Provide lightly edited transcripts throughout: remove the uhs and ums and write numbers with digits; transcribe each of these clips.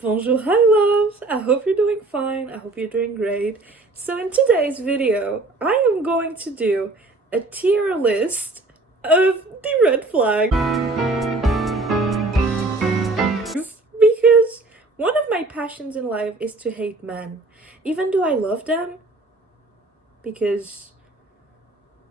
Bonjour, hi loves! I hope you're doing fine. I hope you're doing great. So in today's video, I am going to do a tier list of the red flags because one of my passions in life is to hate men. Even though I love them, because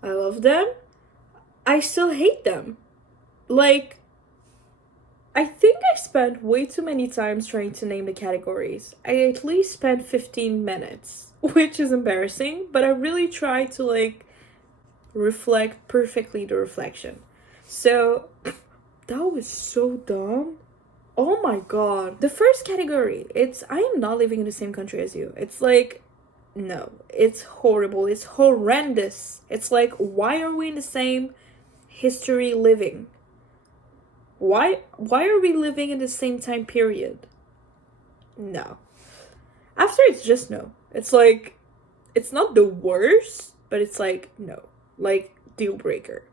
I love them, I still hate them. Like, I think I spent way too many times trying to name the categories. I at least spent 15 minutes, which is embarrassing, but I really tried to reflect perfectly the reflection. So, that was so dumb. Oh my god. The first category, it's I am not living in the same country as you. It's like, no, it's horrible. It's horrendous. It's like, why are we in the same history living? Why are we living in the same time period? No. After it's just no. It's like it's not the worst, but it's like no. Like deal breaker.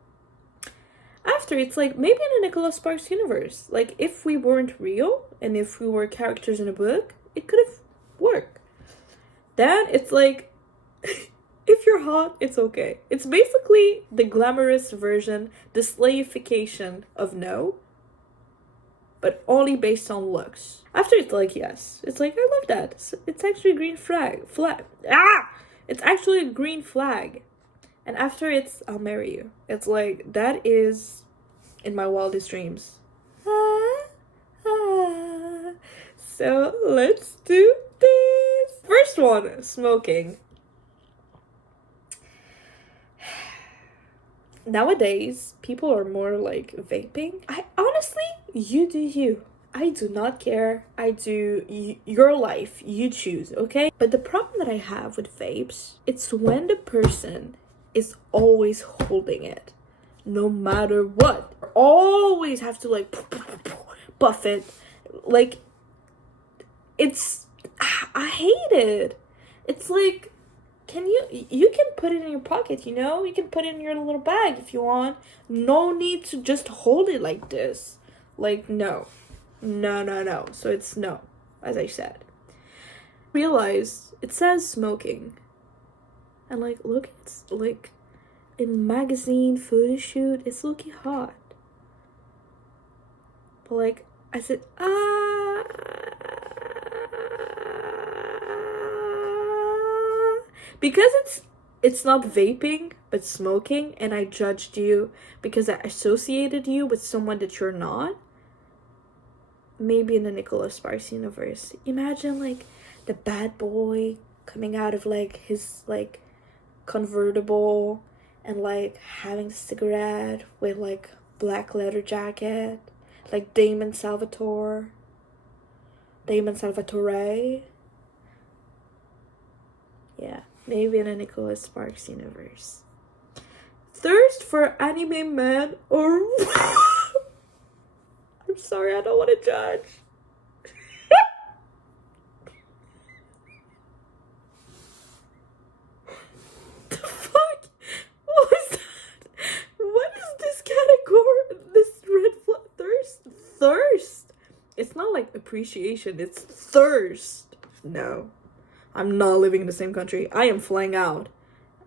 After it's like maybe in a Nicholas Sparks universe. Like if we weren't real and if we were characters in a book, it could have worked. Then it's like if you're hot, it's okay. It's basically the glamorous version, the slayification of no, but only based on looks. After it's like, yes, it's like, I love that. It's actually a green flag. It's actually a green flag. And after it's, I'll marry you. It's like, that is in my wildest dreams. So let's do this. First one, smoking. Nowadays, people are more like vaping. I honestly, you do you. I do not care. I do your life. You choose, okay? But the problem that I have with vapes, it's when the person is always holding it, no matter what. Always have to like puff it. Like, it's, I hate it. It's like, you can put it in your pocket, you know? You can put it in your little bag if you want. No need to just hold it like this. Like, no. No. So it's no, as I said. Realize it says smoking. And like, look, it's like in magazine photo shoot, it's looking hot. But like, I said, because it's not vaping but smoking, and I judged you because I associated you with someone that you're not. Maybe in the Nicholas Sparks universe, imagine like the bad boy coming out of like his like convertible and like having a cigarette with like black leather jacket, like Damon Salvatore. Yeah, maybe in a Nicholas Sparks universe. Thirst for anime men or I'm sorry, I don't want to judge. The fuck? What was that? What is this category? This red flag? Thirst? It's not like appreciation, it's thirst. No. I'm not living in the same country. I am flying out.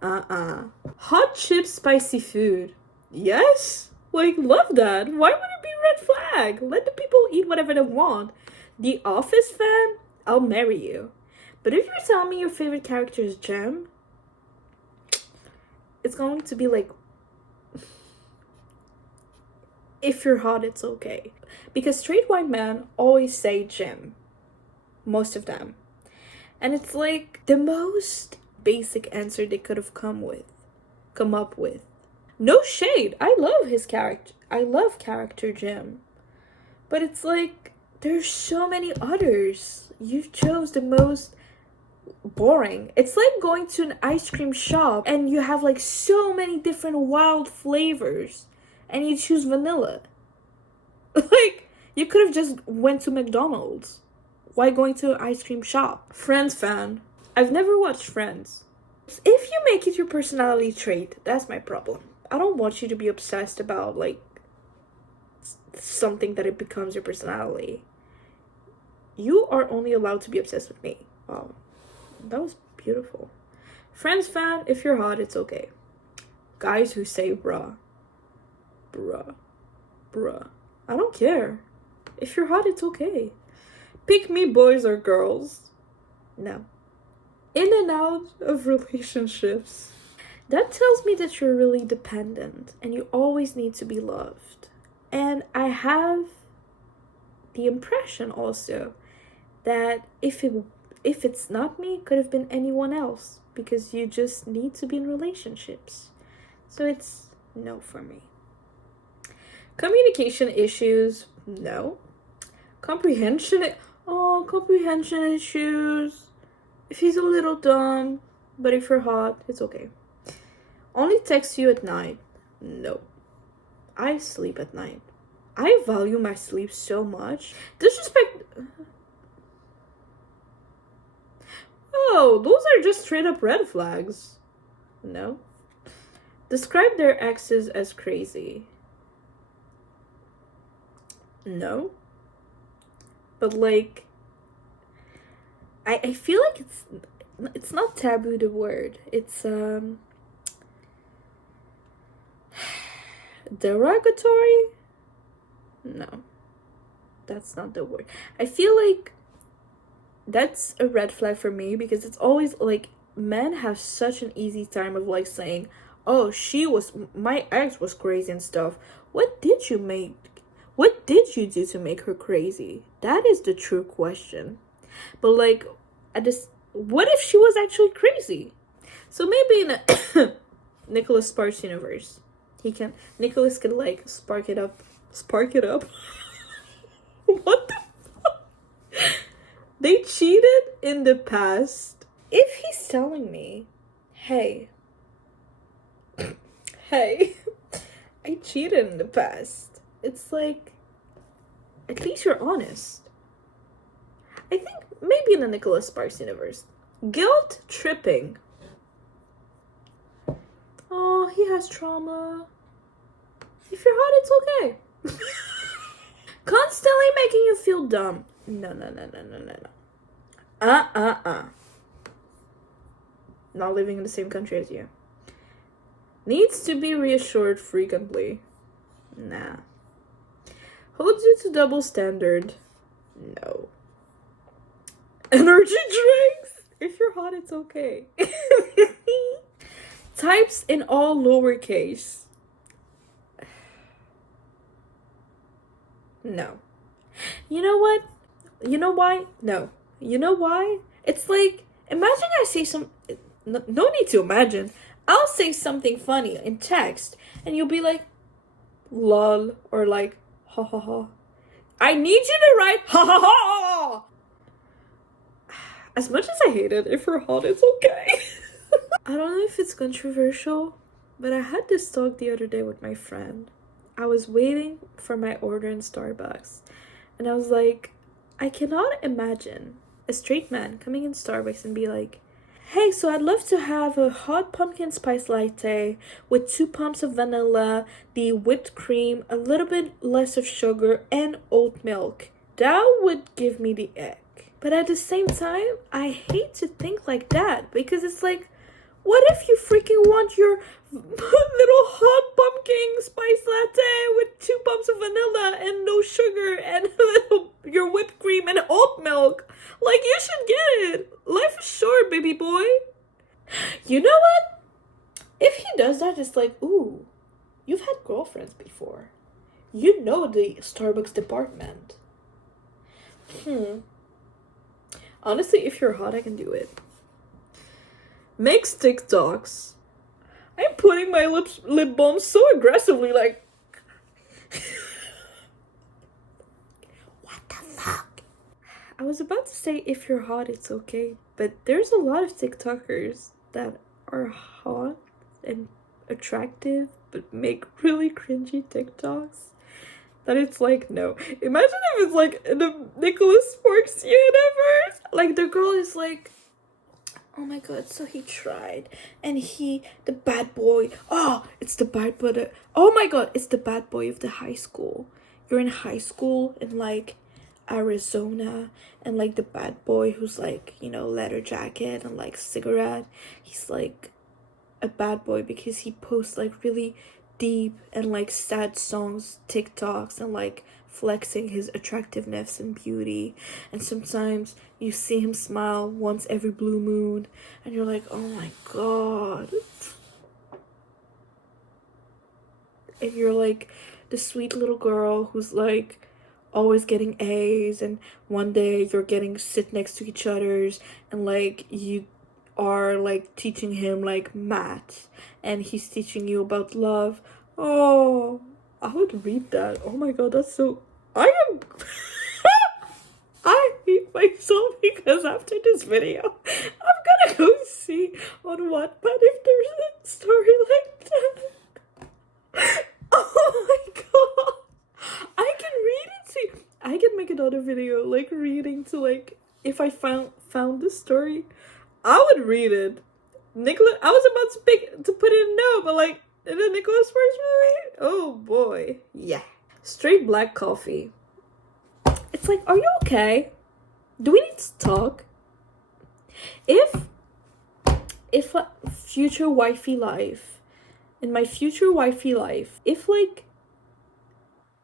Hot chip spicy food. Yes? Like, love that. Why would it be red flag? Let the people eat whatever they want. The Office fan? I'll marry you. But if you're telling me your favorite character is Jem, it's going to be like, if you're hot, it's okay. Because straight white men always say Jem. Most of them. And it's like the most basic answer they could have come up with. No shade. I love his character. I love character Jim. But it's like there's so many others. You chose the most boring. It's like going to an ice cream shop and you have like so many different wild flavors and you choose vanilla. Like you could have just went to McDonald's. Why going to an ice cream shop? Friends fan. I've never watched Friends. If you make it your personality trait, that's my problem. I don't want you to be obsessed about like something that it becomes your personality. You are only allowed to be obsessed with me. Wow, that was beautiful. Friends fan, if you're hot, it's okay. Guys who say bruh, bruh, bruh. I don't care. If you're hot, it's okay. Pick me boys or girls. No. In and out of relationships. That tells me that you're really dependent and you always need to be loved. And I have the impression also that if it's not me, it could have been anyone else because you just need to be in relationships. So it's no for me. Communication issues, no. Comprehension issues. If he's a little dumb, but if you're hot, it's okay. Only text you at night, no. I sleep at night. I value my sleep so much. Disrespect. Oh, those are just straight up red flags. No. Describe their exes as crazy. No. But like, I feel like it's not taboo the word. It's derogatory? No. That's not the word. I feel like that's a red flag for me because it's always like men have such an easy time of like saying, "Oh, my ex was crazy and stuff." What did you do to make her crazy? That is the true question. But like, what if she was actually crazy? So maybe in a Nicholas Sparks universe, Nicholas can like spark it up. What the fuck? They cheated in the past. If he's telling me, hey, I cheated in the past, it's like, at least you're honest. I think maybe in the Nicholas Sparks universe, guilt tripping. Oh, he has trauma. If you're hot, it's okay. Constantly making you feel dumb. No. Not living in the same country as you. Needs to be reassured frequently. Nah. Holds you to double standard. No. Energy drinks. If you're hot, it's okay. Types in all lowercase. No. You know what? You know why? No. You know why? It's like, imagine I say no need to imagine. I'll say something funny in text, and you'll be like, lol, or like, ha ha ha. I need you to write, ha ha ha! As much as I hate it, if you're hot, it's okay. I don't know if it's controversial, but I had this talk the other day with my friend. I was waiting for my order in Starbucks, and I was like, I cannot imagine a straight man coming in Starbucks and be like, hey, so I'd love to have a hot pumpkin spice latte with 2 pumps of vanilla, the whipped cream, a little bit less of sugar, and oat milk. That would give me the ick. But at the same time, I hate to think like that because it's like, what if you freaking want your little hot pumpkin spice latte with 2 pumps of vanilla and no sugar and your whipped cream and oat milk? Like, you should get it. Life is short, baby boy. You know what? If he does that, it's like, ooh, you've had girlfriends before. You know the Starbucks department. Honestly, if you're hot, I can do it. Makes TikToks. I'm putting my lip balm so aggressively, like. What the fuck? I was about to say if you're hot, it's okay, but there's a lot of TikTokers that are hot and attractive, but make really cringy TikToks. That it's like, no. Imagine if it's like in the Nicholas Sparks universe. Like, the girl is like, oh my god, so he tried. And the bad boy. Oh, it's the bad boy. Oh my god, it's the bad boy of the high school. You're in high school and like, Arizona, and like the bad boy who's like, you know, leather jacket and like cigarette. He's like a bad boy because he posts like really deep and like sad songs, TikToks, and like flexing his attractiveness and beauty. And sometimes you see him smile once every blue moon, and you're like, oh my god. And you're like the sweet little girl who's like always getting A's, and one day you're getting sit next to each other's, and like you are like teaching him like math, and he's teaching you about love. Oh, I would read that. Oh my god, that's so. I am. I hate myself because after this video, I'm gonna go see on Wattpad if there's a story like that. Oh my god, I can read it too. I can make another video like reading to like if I found this story. I would read it. Nicholas, I was about to put in no, but like in the Nicholas Sparks movie, oh boy, yeah. Straight black coffee. It's like, are you okay? Do we need to talk? If a future wifey life, in my future wifey life, if like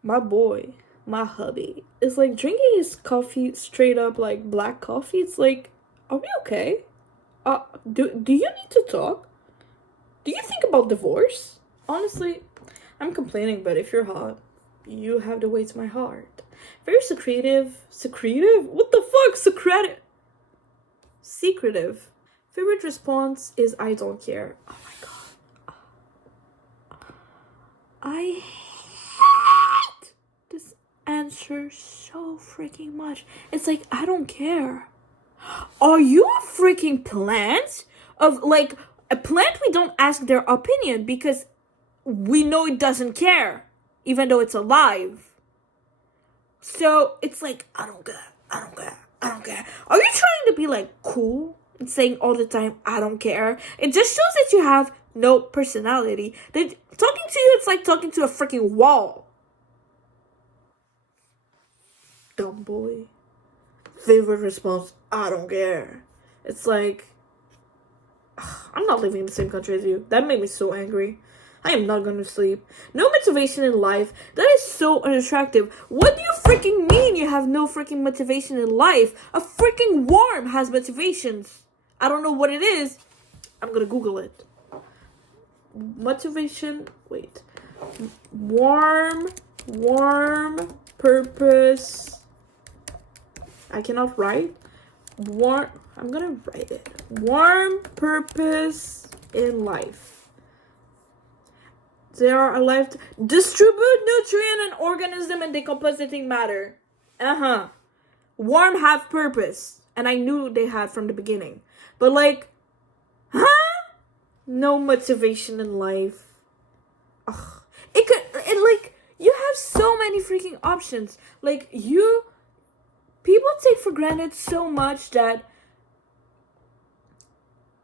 my boy, my hubby, is like drinking his coffee straight up like black coffee, it's like, are we okay? Do you need to talk? Do you think about divorce? Honestly, I'm complaining, but if you're hot, you have the way to my heart. Very secretive. What the fuck? Secretive. Favorite response is I don't care. Oh my god. I hate this answer so freaking much. It's like, I don't care. Are you a freaking plant? Of like a plant, we don't ask their opinion because we know it doesn't care, even though it's alive. So it's like, I don't care. Are you trying to be like cool and saying all the time, I don't care? It just shows that you have no personality. That talking to you, it's like talking to a freaking wall. Dumb boy. Favorite response, I don't care. It's like, I'm not living in the same country as you. That made me so angry. I am not gonna sleep. No motivation in life. That is so unattractive. What do you freaking mean you have no freaking motivation in life? A freaking worm has motivations. I don't know what it is. I'm gonna Google it. Motivation. Wait. Worm. Purpose. I cannot write. I'm gonna write it. Worm purpose in life. They are alive to distribute nutrient and organism and decompositing matter. Worm have purpose. And I knew they had from the beginning. But like, no motivation in life. Ugh. You have so many freaking options. Like, people take for granted so much that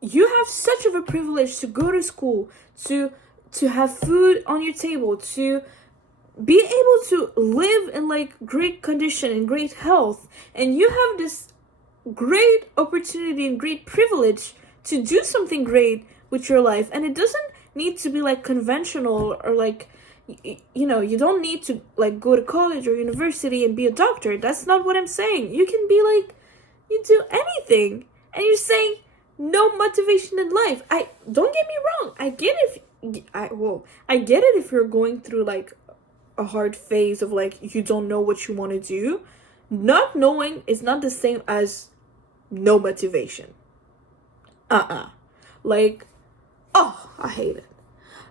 you have such of a privilege to go to school, to have food on your table, to be able to live in like great condition and great health, and you have this great opportunity and great privilege to do something great with your life, and it doesn't need to be like conventional or like, you know, you don't need to like go to college or university and be a doctor. That's not what I'm saying. You can be like, you do anything, and you're saying no motivation in life. Don't get me wrong, I get it if you're going through like a hard phase of like you don't know what you want to do. Not knowing is not the same as no motivation. Like, oh, I hate it.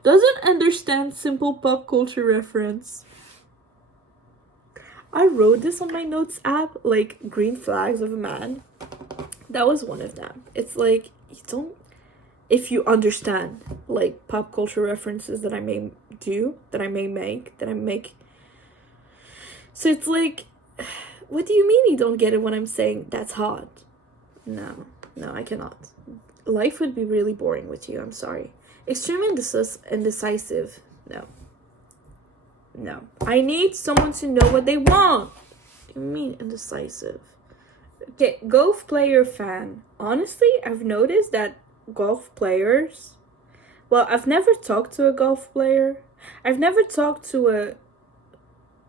Doesn't understand simple pop culture reference. I wrote this on my notes app, like green flags of a man. That was one of them. It's like, if you understand like pop culture references that I may make. So it's like, what do you mean you don't get it when I'm saying that's hot? No, I cannot. Life would be really boring with you. I'm sorry. Extremely indecisive. No. I need someone to know what they want. do you mean indecisive? Okay, golf player fan. Honestly, I've noticed that golf players. Well, I've never talked to a golf player. I've never talked to a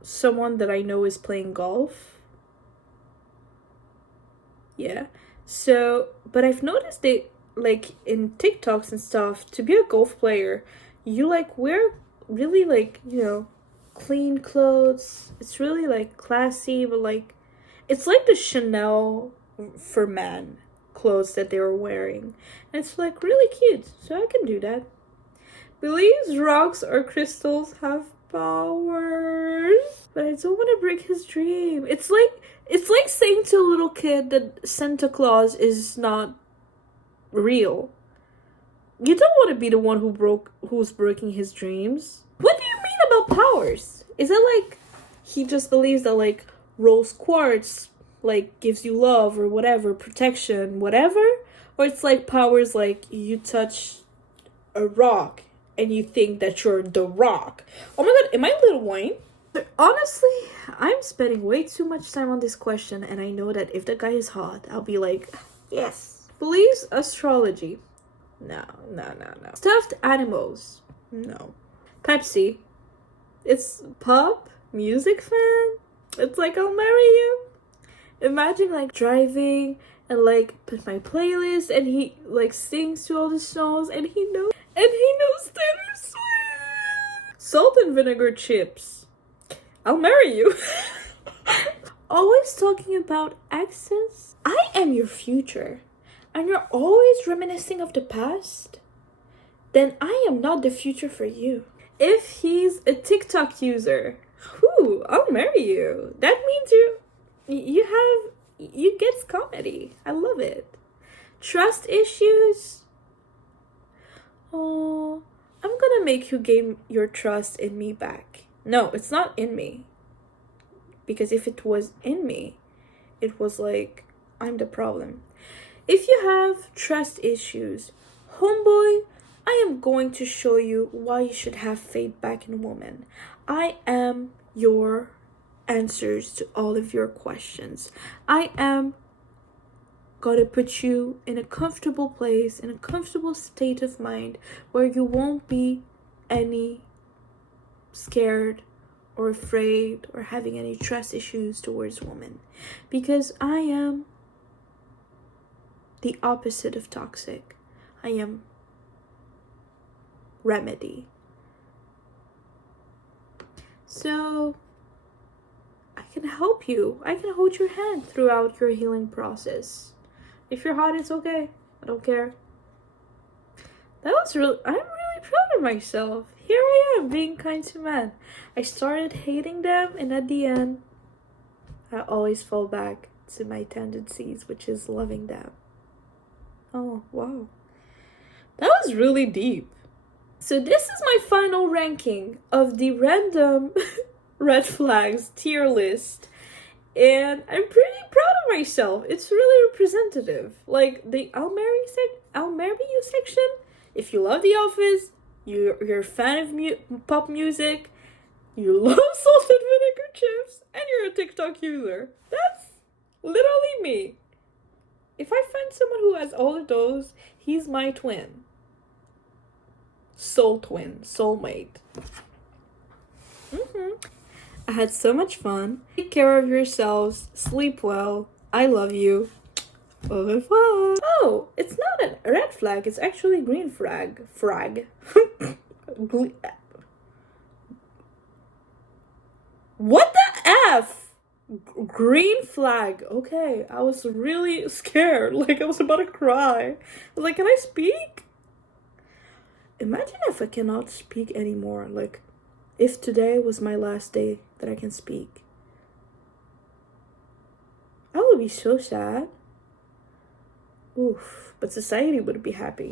someone that I know is playing golf. Yeah. So, but I've noticed they like in TikToks and stuff, to be a golf player, you like wear really like, clean clothes. It's really like classy, but like it's like the Chanel for men clothes that they were wearing. And it's like really cute. So I can do that. Believes rocks or crystals have powers. But I don't want to break his dream. It's like saying to a little kid that Santa Claus is not real. You don't want to be the one who's breaking his dreams. What do you mean about powers? Is it like he just believes that like rose quartz like gives you love or whatever, protection, whatever? Or it's like powers like you touch a rock and you think that you're the rock. Oh my god, am I Lil Wayne? Honestly, I'm spending way too much time on this question, and I know that if the guy is hot, I'll be like, yes. Believes astrology. No. Stuffed animals. No. Pepsi. It's pop music fan. It's like I'll marry you. Imagine like driving and like put my playlist and he like sings to all the songs and he knows Taylor Swift. Salt and vinegar chips. I'll marry you. Always talking about exes. I am your future and you're always reminiscing of the past. Then I am not the future for you. If he's a TikTok user, I'll marry you. That means you get comedy. I love it. Trust issues. Oh, I'm gonna make you gain your trust in me back. No, it's not in me. Because if it was in me, it was like, I'm the problem. If you have trust issues, homeboy, I am going to show you why you should have faith back in women. I am your answers to all of your questions. I am gonna put you in a comfortable place, in a comfortable state of mind where you won't be any scared or afraid or having any trust issues towards women. Because I am the opposite of toxic. I am remedy. So I can help you. I can hold your hand throughout your healing process. If you're hot, it's okay. I don't care. I'm really proud of myself. Here I am, being kind to men. I started hating them, and at the end, I always fall back to my tendencies, which is loving them. Oh, wow. That was really deep. So this is my final ranking of the random red flags tier list. And I'm pretty proud of myself. It's really representative. Like the I'll marry you section. If you love The Office, you're a fan of pop music, you love salt and vinegar chips, and you're a TikTok user. That's literally me. If I find someone who has all of those, he's my twin. Soul twin, soulmate. I had so much fun. Take care of yourselves. Sleep well. I love you. Au revoir. Oh, it's not a red flag. It's actually green flag. What the F? Green flag. Okay, I was really scared. Like, I was about to cry. I was like, can I speak? Imagine if I cannot speak anymore. Like, if today was my last day that I can speak. I would be so sad. Oof, but society would be happy.